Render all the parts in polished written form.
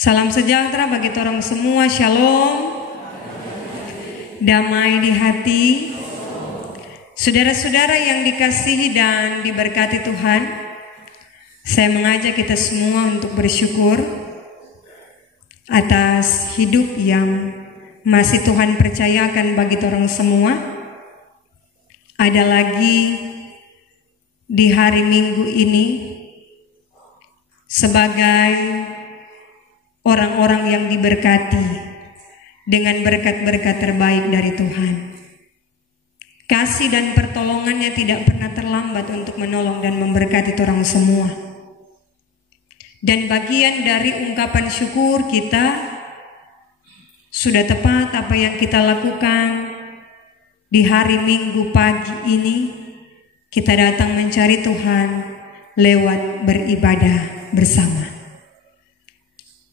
Salam sejahtera bagi orang semua, shalom, damai di hati. Saudara-saudara yang dikasihi dan diberkati Tuhan, saya mengajak kita semua untuk bersyukur atas hidup yang masih Tuhan percayakan bagi orang semua. Ada lagi di hari Minggu ini sebagai orang-orang yang diberkati dengan berkat-berkat terbaik dari Tuhan. Kasih dan pertolongannya tidak pernah terlambat untuk menolong dan memberkati orang semua. Dan bagian dari ungkapan syukur kita, sudah tepat apa yang kita lakukan di hari Minggu pagi ini. Kita datang mencari Tuhan lewat beribadah bersama.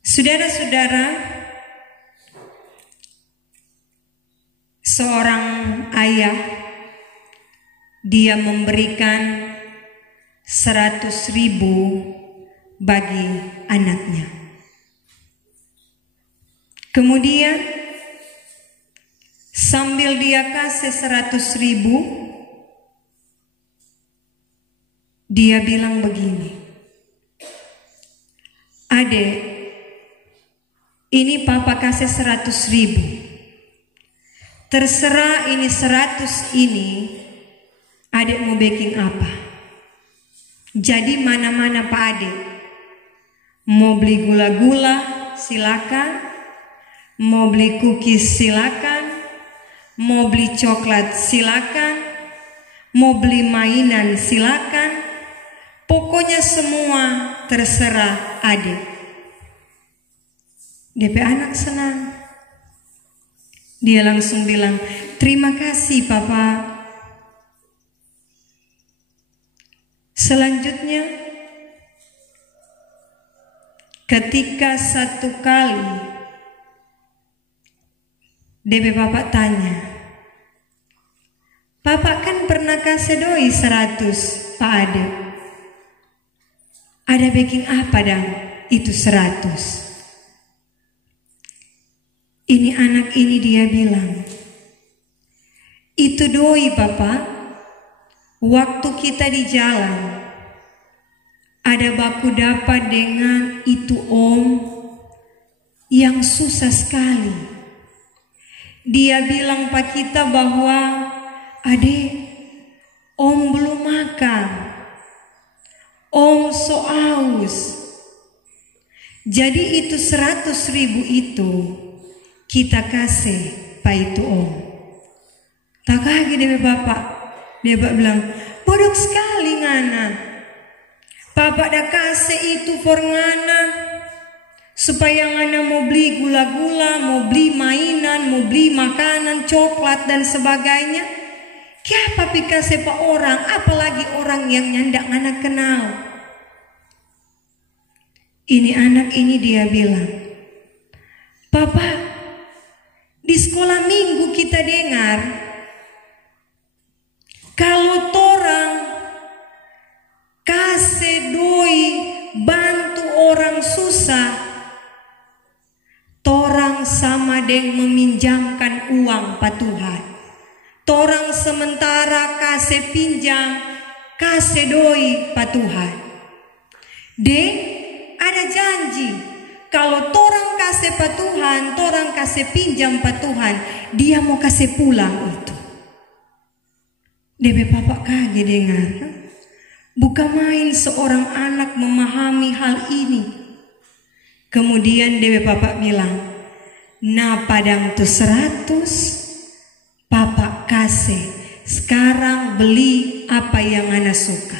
Saudara-saudara, seorang ayah, dia memberikan 100.000 bagi anaknya. Kemudian sambil dia kasih 100.000, dia bilang begini, "Adek, ini papa kasih 100.000. Terserah ini 100 ini, adek mau baking apa? Jadi mana-mana pak adek. Mau beli gula-gula silakan, mau beli cookies silakan, mau beli coklat silakan, mau beli mainan silakan. Pokoknya semua terserah adek." DP anak senang. Dia langsung bilang, "Terima kasih papa." Selanjutnya, ketika satu kali DP papa tanya, "Papa kan pernah kasih doi 100 pak ade. Ada baking apa dang itu 100? Ini anak ini dia bilang, "Itu doi papa, waktu kita di jalan ada baku dapat dengan itu om yang susah sekali. Dia bilang pak kita bahwa adek, om belum makan, om so aus. Jadi itu 100.000 itu kita kasih pak itu om." Tak kaget deh bapak. Dia bilang, "Bodoh sekali ngana. Bapak dah kasih itu for ngana supaya ngana mau beli gula-gula, mau beli mainan, mau beli makanan, coklat dan sebagainya. Kenapa pi kasih pak orang, apalagi orang yang nyandak ngana kenal?" Ini anak ini dia bilang, "Papa, di sekolah minggu kita dengar kalau torang kasih doi bantu orang susah, torang sama deng meminjamkan uang pa Tuhan. Torang sementara kasih pinjam, kasih doi pa Tuhan. Deng ada janji, kalau torang kasih pa Tuhan, torang kasih pinjam pa Tuhan, dia mau kasih pulang itu." DP papa kaget dengar. Bukan main seorang anak memahami hal ini. Kemudian DP papa bilang, "Nah padang tuh 100, papa kasih. Sekarang beli apa yang anak suka."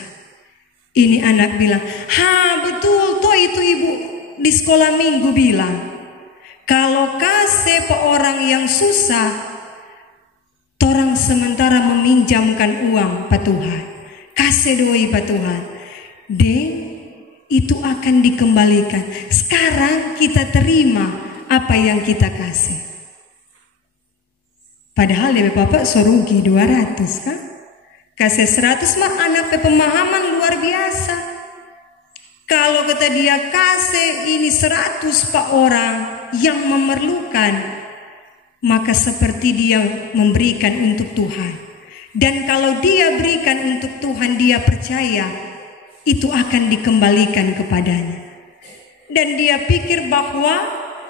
Ini anak bilang, "Ha betul toh itu ibu di sekolah minggu bilang, kalau kasih pe orang yang susah, torang sementara meminjamkan uang pa Tuhan, kasih doi pa Tuhan, deng itu akan dikembalikan. Sekarang kita terima apa yang kita kasih." Padahal dia bapak sorugi 200 kan? Kasih 100 mah anak pemahaman luar biasa. Kalau kata dia kasih ini 100 pak orang yang memerlukan, maka seperti dia memberikan untuk Tuhan. Dan kalau dia berikan untuk Tuhan, dia percaya itu akan dikembalikan kepadanya. Dan dia pikir bahwa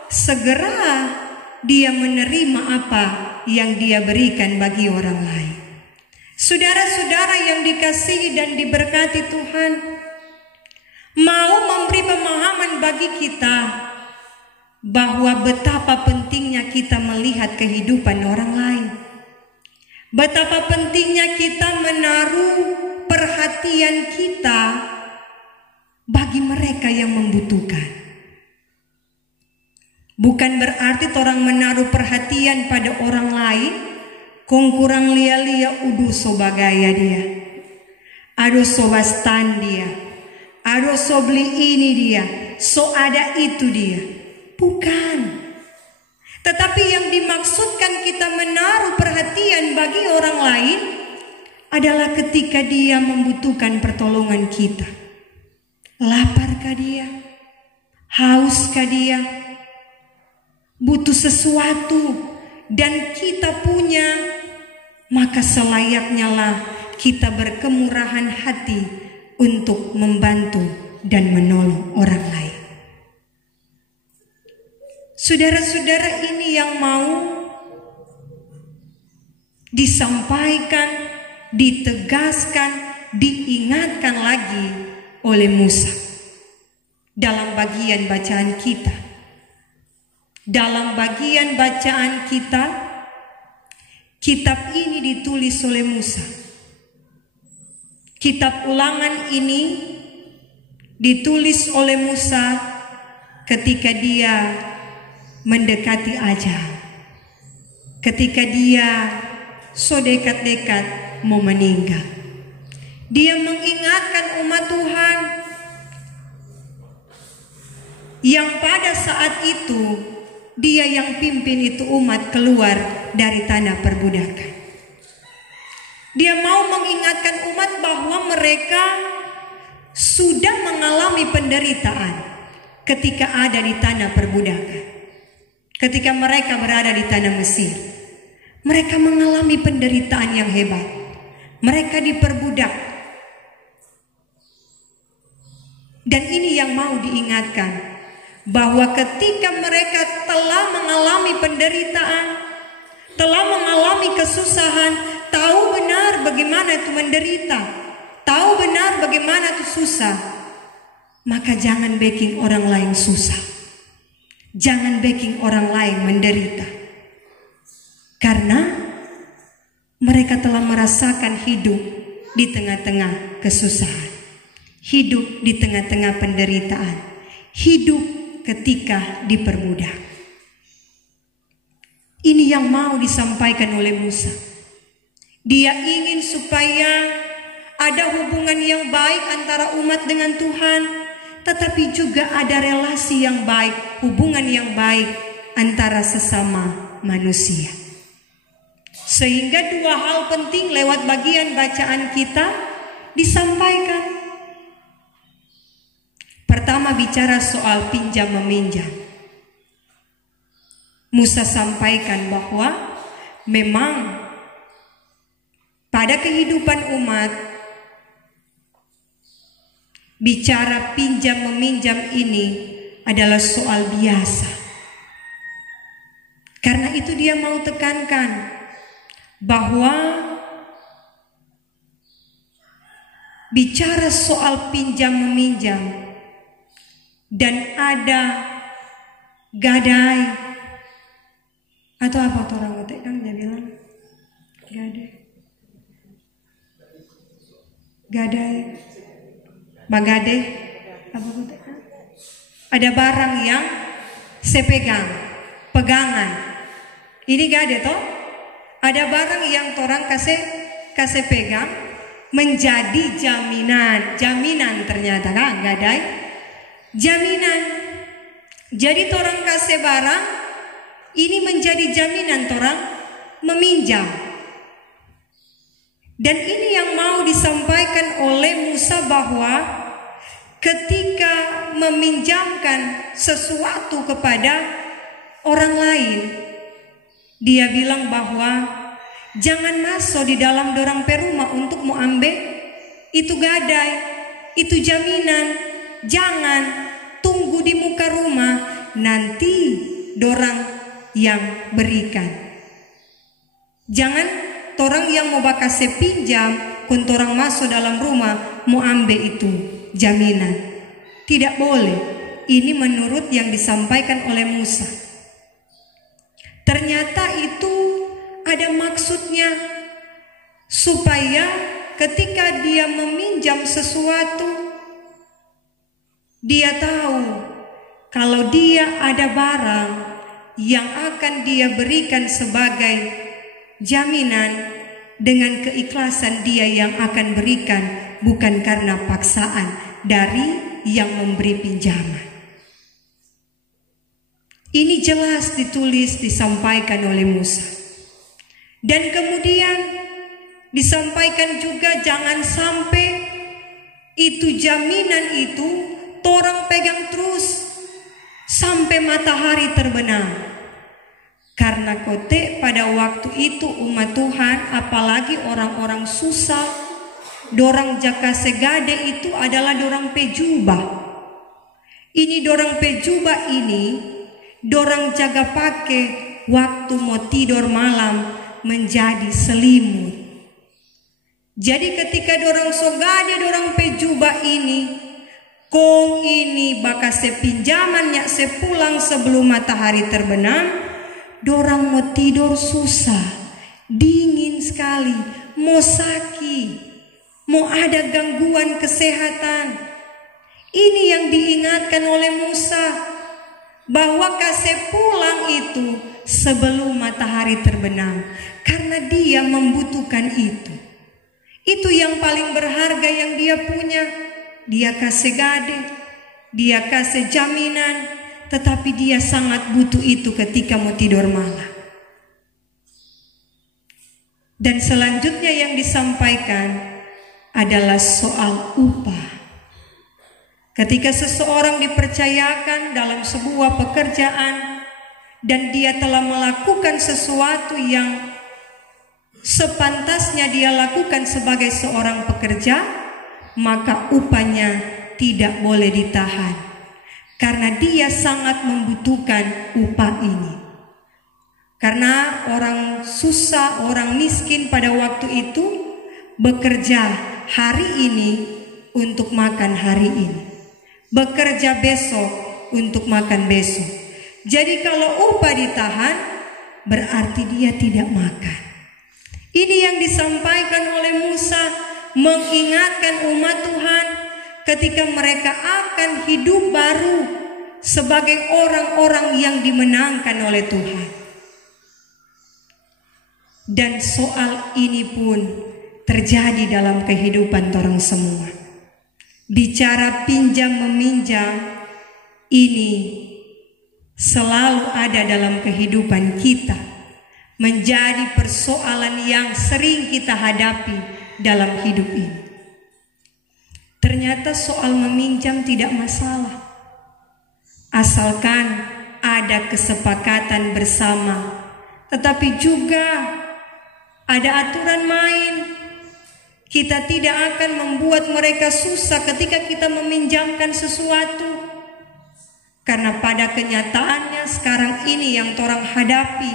segera dia menerima apa yang dia berikan bagi orang lain. Saudara-saudara yang dikasihi dan diberkati Tuhan, mau memberi pemahaman bagi kita bahwa betapa pentingnya kita melihat kehidupan orang lain. Betapa pentingnya kita menaruh perhatian kita bagi mereka yang membutuhkan. Bukan berarti orang menaruh perhatian pada orang lain, kong kurang lia-lia udu so bagaya dia. Aduh so bastan dia. Aduh so beli ini dia. So ada itu dia. Bukan. Tetapi yang dimaksudkan kita menaruh perhatian bagi orang lain adalah ketika dia membutuhkan pertolongan kita. Laparkah dia? Hauskah dia? Butuh sesuatu dan kita punya, maka selayaknya lah kita berkemurahan hati untuk membantu dan menolong orang lain. Saudara-saudara, ini yang mau disampaikan, ditegaskan, diingatkan lagi oleh Musa dalam bagian bacaan kita. Dalam bagian bacaan kita, kitab ini ditulis oleh Musa. Kitab Ulangan ini ditulis oleh Musa ketika dia mendekati ajal. Ketika dia so dekat-dekat mau meninggal. Dia mengingatkan umat Tuhan yang pada saat itu dia yang pimpin itu umat keluar dari tanah perbudakan. Dia mau mengingatkan umat bahwa mereka sudah mengalami penderitaan ketika ada di tanah perbudakan. Ketika mereka berada di tanah Mesir, mereka mengalami penderitaan yang hebat. Mereka diperbudak. Dan ini yang mau diingatkan, bahwa ketika mereka telah mengalami penderitaan, telah mengalami kesusahan, tahu benar bagaimana itu menderita, tahu benar bagaimana itu susah, maka jangan bikin orang lain susah, jangan bikin orang lain menderita, karena mereka telah merasakan hidup di tengah-tengah kesusahan, hidup di tengah-tengah penderitaan, hidup ketika diperbudak. Ini yang mau disampaikan oleh Musa. Dia ingin supaya ada hubungan yang baik antara umat dengan Tuhan, tetapi juga ada relasi yang baik, hubungan yang baik antara sesama manusia. Sehingga dua hal penting lewat bagian bacaan kita disampaikan. Pertama, bicara soal pinjam meminjam. Musa sampaikan bahwa memang pada kehidupan umat, bicara pinjam meminjam ini adalah soal biasa. Karena itu dia mau tekankan bahwa bicara soal pinjam meminjam dan ada gadai atau apa tuh orang utek kan dia bilang gadai bagade apa utek kan ada barang yang sepegang pegangan ini gade toh ada barang yang orang kasih pegang menjadi jaminan ternyata kan gadai jaminan. Jadi orang kasih barang ini menjadi jaminan orang meminjam. Dan ini yang mau disampaikan oleh Musa bahwa ketika meminjamkan sesuatu kepada orang lain, dia bilang bahwa jangan masuk di dalam dorang perumah untuk mau ambil itu gadai, itu jaminan. Jangan, tunggu di muka rumah, nanti dorang yang berikan. Jangan orang yang mau bakase pinjam, kun orang masuk dalam rumah mau ambil itu jaminan. Tidak boleh. Ini menurut yang disampaikan oleh Musa. Ternyata itu ada maksudnya, supaya ketika dia meminjam sesuatu, dia tahu kalau dia ada barang yang akan dia berikan sebagai jaminan, dengan keikhlasan dia yang akan berikan, bukan karena paksaan dari yang memberi pinjaman. Ini jelas ditulis, disampaikan oleh Musa. Dan kemudian disampaikan juga jangan sampai itu jaminan itu torang pegang terus sampai matahari terbenam. Karena kote pada waktu itu umat Tuhan, apalagi orang-orang susah, dorang jaka segade itu adalah dorang pejubah. Ini dorang pejubah ini, dorang jaga pakai waktu mau tidur malam menjadi selimut. Jadi ketika dorang sogade dorang pejubah ini, kong ini bakal sepinjamannya sepulang sebelum matahari terbenam, dorang mau tidur susah, dingin sekali, mau sakit, mau ada gangguan kesehatan. Ini yang diingatkan oleh Musa, bahwa kasih pulang itu sebelum matahari terbenam, karena dia membutuhkan itu. Itu yang paling berharga yang dia punya. Dia kasih gade, dia kasih jaminan, tetapi dia sangat butuh itu ketika mau tidur malam. Dan selanjutnya yang disampaikan adalah soal upah. Ketika seseorang dipercayakan dalam sebuah pekerjaan dan dia telah melakukan sesuatu yang sepantasnya dia lakukan sebagai seorang pekerja, maka upahnya tidak boleh ditahan, karena dia sangat membutuhkan upah ini. Karena orang susah, orang miskin pada waktu itu bekerja hari ini untuk makan hari ini, bekerja besok untuk makan besok. Jadi kalau upah ditahan, berarti dia tidak makan. Ini yang disampaikan oleh Musa, mengingatkan umat Tuhan ketika mereka akan hidup baru sebagai orang-orang yang dimenangkan oleh Tuhan. Dan soal ini pun terjadi dalam kehidupan orang semua. Bicara pinjam meminjam ini selalu ada dalam kehidupan kita, menjadi persoalan yang sering kita hadapi dalam hidup ini. Ternyata soal meminjam tidak masalah, asalkan ada kesepakatan bersama, tetapi juga ada aturan main. Kita tidak akan membuat mereka susah ketika kita meminjamkan sesuatu, karena pada kenyataannya sekarang ini yang orang hadapi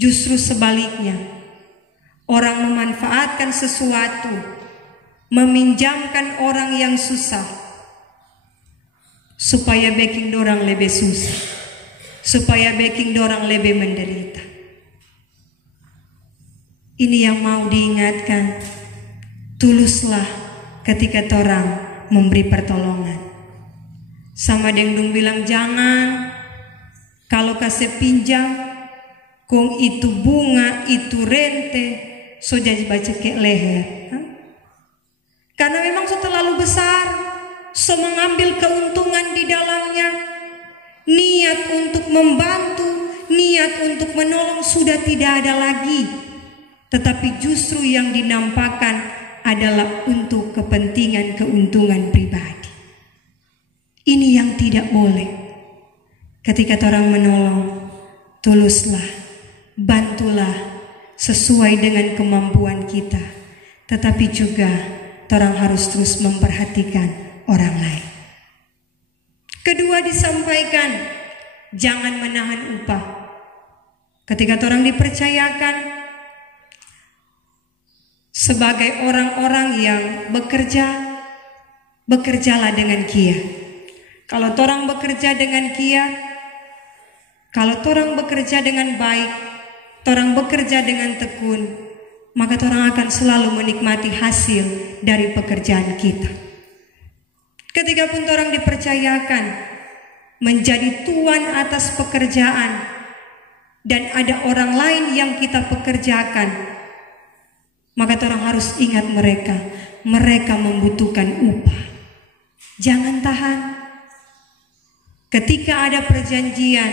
justru sebaliknya. Orang memanfaatkan sesuatu, meminjamkan orang yang susah supaya bikin dorang lebih susah, supaya bikin dorang lebih menderita. Ini yang mau diingatkan, tuluslah ketika orang memberi pertolongan. Sama Dengdung bilang, jangan kalau kasih pinjam, kong itu bunga, itu rente, so jadi baca ke leher. Karena memang so terlalu besar, so mengambil keuntungan di dalamnya. Niat untuk membantu, niat untuk menolong sudah tidak ada lagi. Tetapi justru yang dinampakkan adalah untuk kepentingan keuntungan pribadi. Ini yang tidak boleh. Ketika orang menolong, tuluslah, bantulah sesuai dengan kemampuan kita. Tetapi juga orang harus terus memperhatikan orang lain. Kedua disampaikan, jangan menahan upah. Ketika orang dipercayakan sebagai orang-orang yang bekerja, bekerjalah dengan giat. Kalau orang bekerja dengan giat, kalau orang bekerja dengan baik, orang bekerja dengan tekun, maka orang akan selalu menikmati hasil dari pekerjaan kita. Ketika pun orang dipercayakan menjadi tuan atas pekerjaan dan ada orang lain yang kita pekerjakan, maka orang harus ingat mereka membutuhkan upah. Jangan tahan. Ketika ada perjanjian,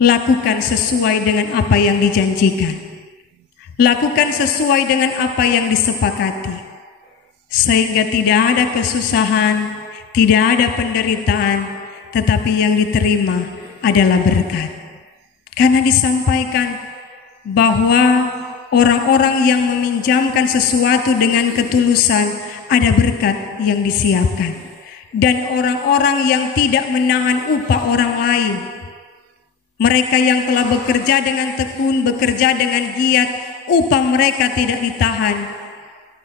lakukan sesuai dengan apa yang dijanjikan. Lakukan sesuai dengan apa yang disepakati. Sehingga tidak ada kesusahan, tidak ada penderitaan, tetapi yang diterima adalah berkat. Karena disampaikan bahwa orang-orang yang meminjamkan sesuatu dengan ketulusan ada berkat yang disiapkan. Dan orang-orang yang tidak menahan upah orang lain, mereka yang telah bekerja dengan tekun, bekerja dengan giat, upah mereka tidak ditahan,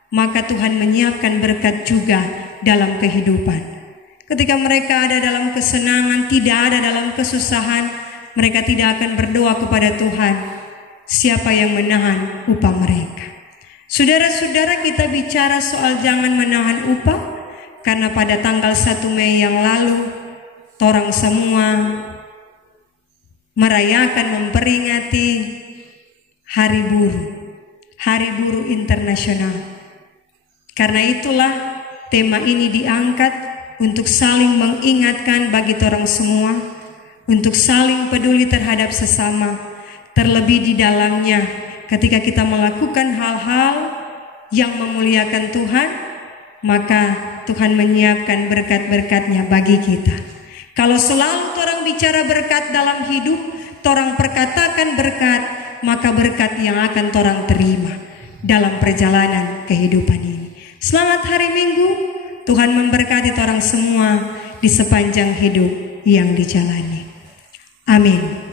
maka Tuhan menyiapkan berkat juga dalam kehidupan. Ketika mereka ada dalam kesenangan, tidak ada dalam kesusahan, mereka tidak akan berdoa kepada Tuhan, siapa yang menahan upah mereka. Saudara-saudara, kita bicara soal jangan menahan upah, karena pada tanggal 1 Mei yang lalu, orang semua merayakan, memperingati Hari Buruh Internasional. Karena itulah tema ini diangkat untuk saling mengingatkan bagi orang semua, untuk saling peduli terhadap sesama, terlebih di dalamnya ketika kita melakukan hal-hal yang memuliakan Tuhan, maka Tuhan menyiapkan berkat-berkatnya bagi kita. Kalau selalu orang bicara berkat dalam hidup, orang perkatakan berkat, maka berkat yang akan orang terima dalam perjalanan kehidupan ini. Selamat hari Minggu, Tuhan memberkati orang semua di sepanjang hidup yang dijalani. Amin.